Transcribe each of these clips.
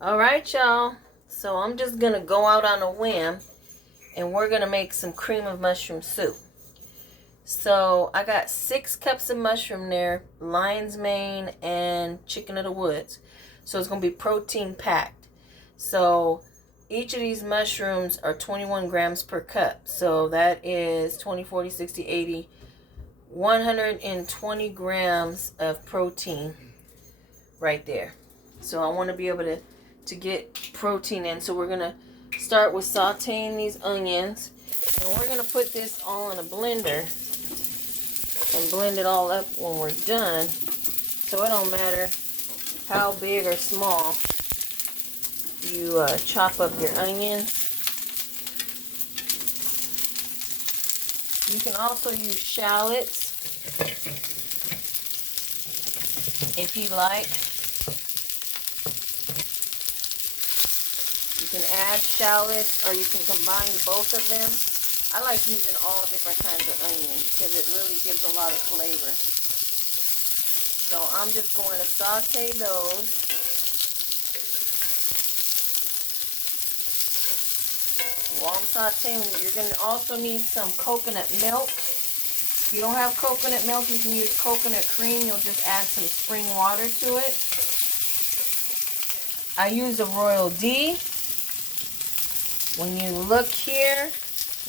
Alright, y'all. So I'm just going to go out on a whim and we're going to make some cream of mushroom soup. So I got 6 cups of mushroom there, lion's mane and chicken of the woods. So it's going to be protein packed. So each of these mushrooms are 21 grams per cup. So that is 20, 40, 60, 80, 120 grams of protein right there. So I want to be able to get protein in. So we're going to start with sauteing these onions. And we're going to put this all in a blender and blend it all up when we're done. So it don't matter how big or small you chop up your onions. You can also use shallots if you like. You can add shallots or you can combine both of them. I like using all different kinds of onion because it really gives a lot of flavor. So I'm just going to saute those. While I'm sauteing, you're going to also need some coconut milk. If you don't have coconut milk, you can use coconut cream. You'll just add some spring water to it. I use a Royal D. When you look here,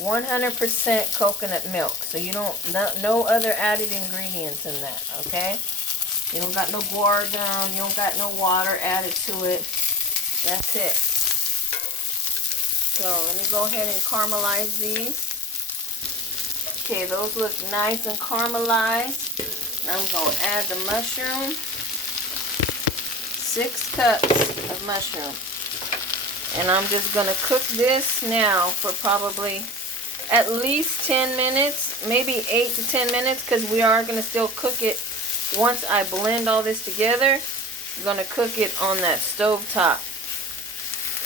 100% coconut milk. So you don't, no other added ingredients in that, okay? You don't got no guar gum, you don't got no water added to it. That's it. So let me go ahead and caramelize these. Okay, those look nice and caramelized. Now I'm going to add the mushroom. 6 cups of mushroom. And I'm just going to cook this now for probably at least 10 minutes, maybe 8 to 10 minutes, because we are going to still cook it once I blend all this together. I'm going to cook it on that stove top.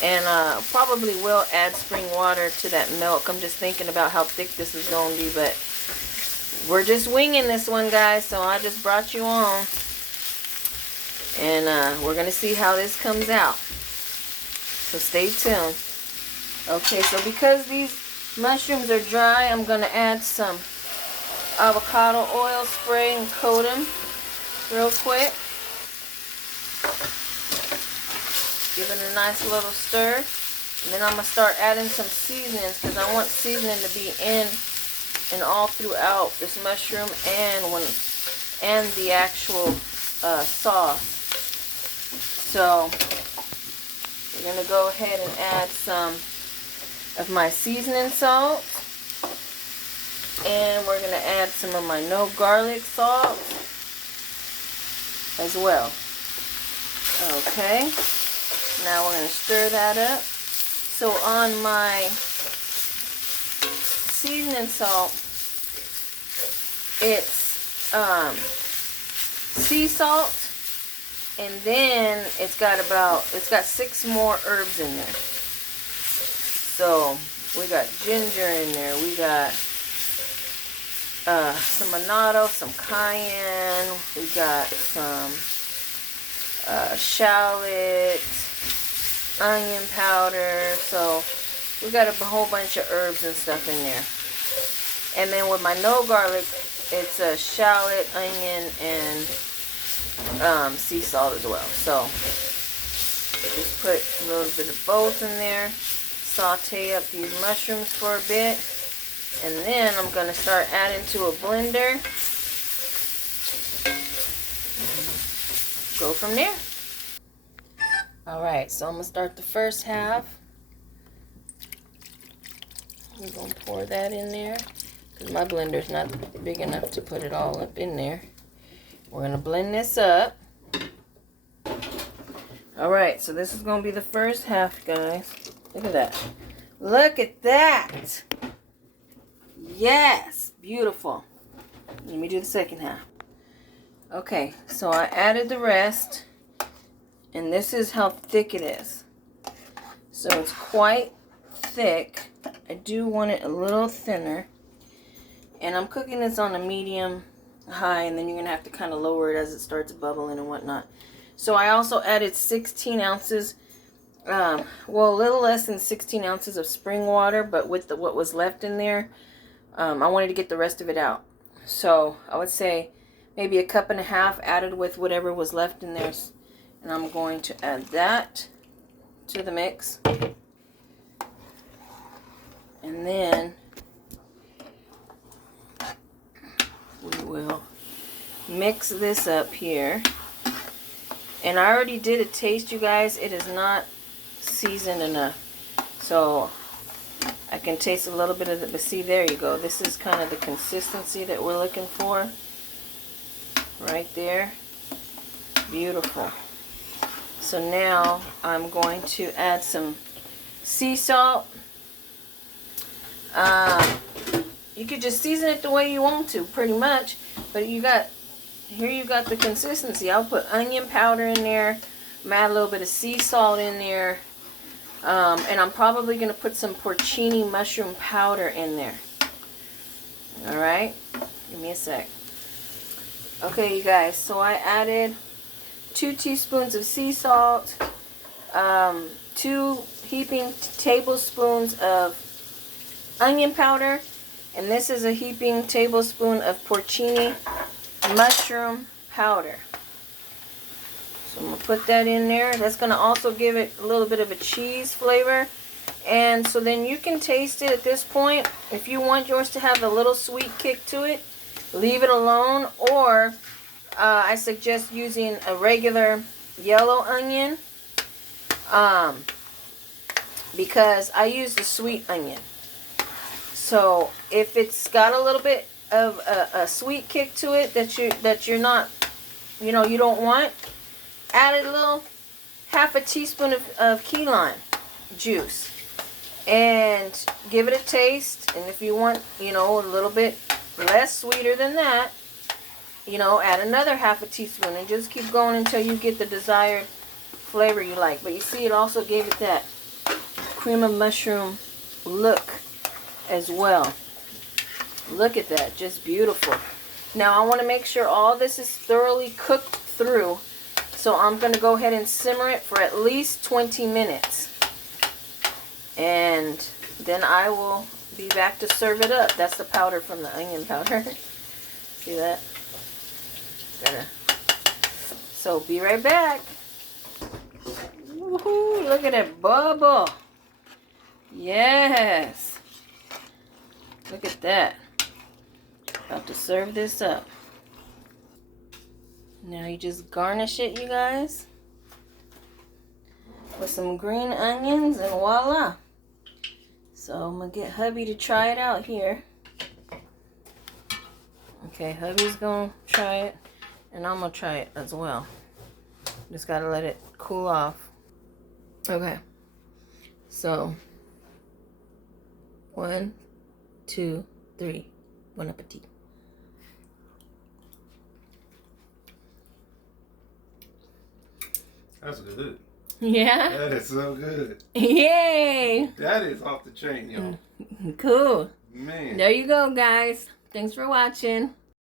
And probably will add spring water to that milk. I'm just thinking about how thick this is going to be, but we're just winging this one, guys, so I just brought you on. And we're going to see how this comes out. So stay tuned. Okay, so because these mushrooms are dry, I'm going to add some avocado oil spray and coat them real quick. Give it a nice little stir. And then I'm going to start adding some seasonings because I want seasoning to be in and all throughout this mushroom and the actual sauce. So we're going to go ahead and add some of my seasoning salt. And we're going to add some of my no garlic salt as well. Okay. Now we're going to stir that up. So on my seasoning salt, it's sea salt. And then it's got 6 more herbs in there. So we got ginger in there. We got some annatto, some cayenne. We got some shallot, onion powder. So we got a whole bunch of herbs and stuff in there. And then with my no garlic, it's a shallot, onion, and sea salt as well. So just put a little bit of both in there. Saute up these mushrooms for a bit. And then I'm going to start adding to a blender. Go from there. Alright, so I'm going to start the first half. I'm going to pour that in there because my blender's not big enough to put it all up in there. We're going to blend this up. Alright, so this is going to be the first half, guys. Look at that. Look at that. Yes, beautiful. Let me do the second half. Okay, so I added the rest. And this is how thick it is. So it's quite thick. I do want it a little thinner. And I'm cooking this on a medium high, and then you're going to have to kind of lower it as it starts bubbling and whatnot. So I also added 16 ounces well, a little less than 16 ounces of spring water, but with what was left in there, I wanted to get the rest of it out. So I would say maybe a cup and a half added with whatever was left in there. And I'm going to add that to the mix. And then we will mix this up here. And I already did a taste, you guys. It is not seasoned enough. So I can taste a little bit of it. But see, there you go. This is kind of the consistency that we're looking for. Right there. Beautiful. So now I'm going to add some sea salt. You could just season it the way you want to, pretty much. But you got the consistency. I'll put onion powder in there. Add a little bit of sea salt in there. And I'm probably going to put some porcini mushroom powder in there. Alright? Give me a sec. Okay, you guys. So I added 2 teaspoons of sea salt. 2 heaping tablespoons of onion powder. And this is a heaping tablespoon of porcini mushroom powder. So I'm going to put that in there. That's going to also give it a little bit of a cheese flavor. And so then you can taste it at this point. If you want yours to have a little sweet kick to it, leave it alone. Or I suggest using a regular yellow onion. Because I use the sweet onion. So if it's got a little bit of a sweet kick to it that you're not, you don't want, add a little half a teaspoon of key lime juice and give it a taste. And if you want, a little bit less sweeter than that, add another half a teaspoon and just keep going until you get the desired flavor you like. But you see, it also gave it that cream of mushroom look as well. Look at that, just beautiful. Now I want to make sure all this is thoroughly cooked through, so I'm going to go ahead and simmer it for at least 20 minutes. And then I will be back to serve it up. That's the powder from the onion powder. See that? So be right back. Woohoo, look at that bubble. Yes. Look at that. About to serve this up. Now you just garnish it, you guys, with some green onions, and voila. So I'm going to get hubby to try it out here. Okay, hubby's going to try it, and I'm going to try it as well. Just got to let it cool off. Okay. So, 1, 2, 3. Bon appetit. That's good. Yeah? That is so good. Yay! That is off the chain, y'all. Cool. Man. There you go, guys. Thanks for watching.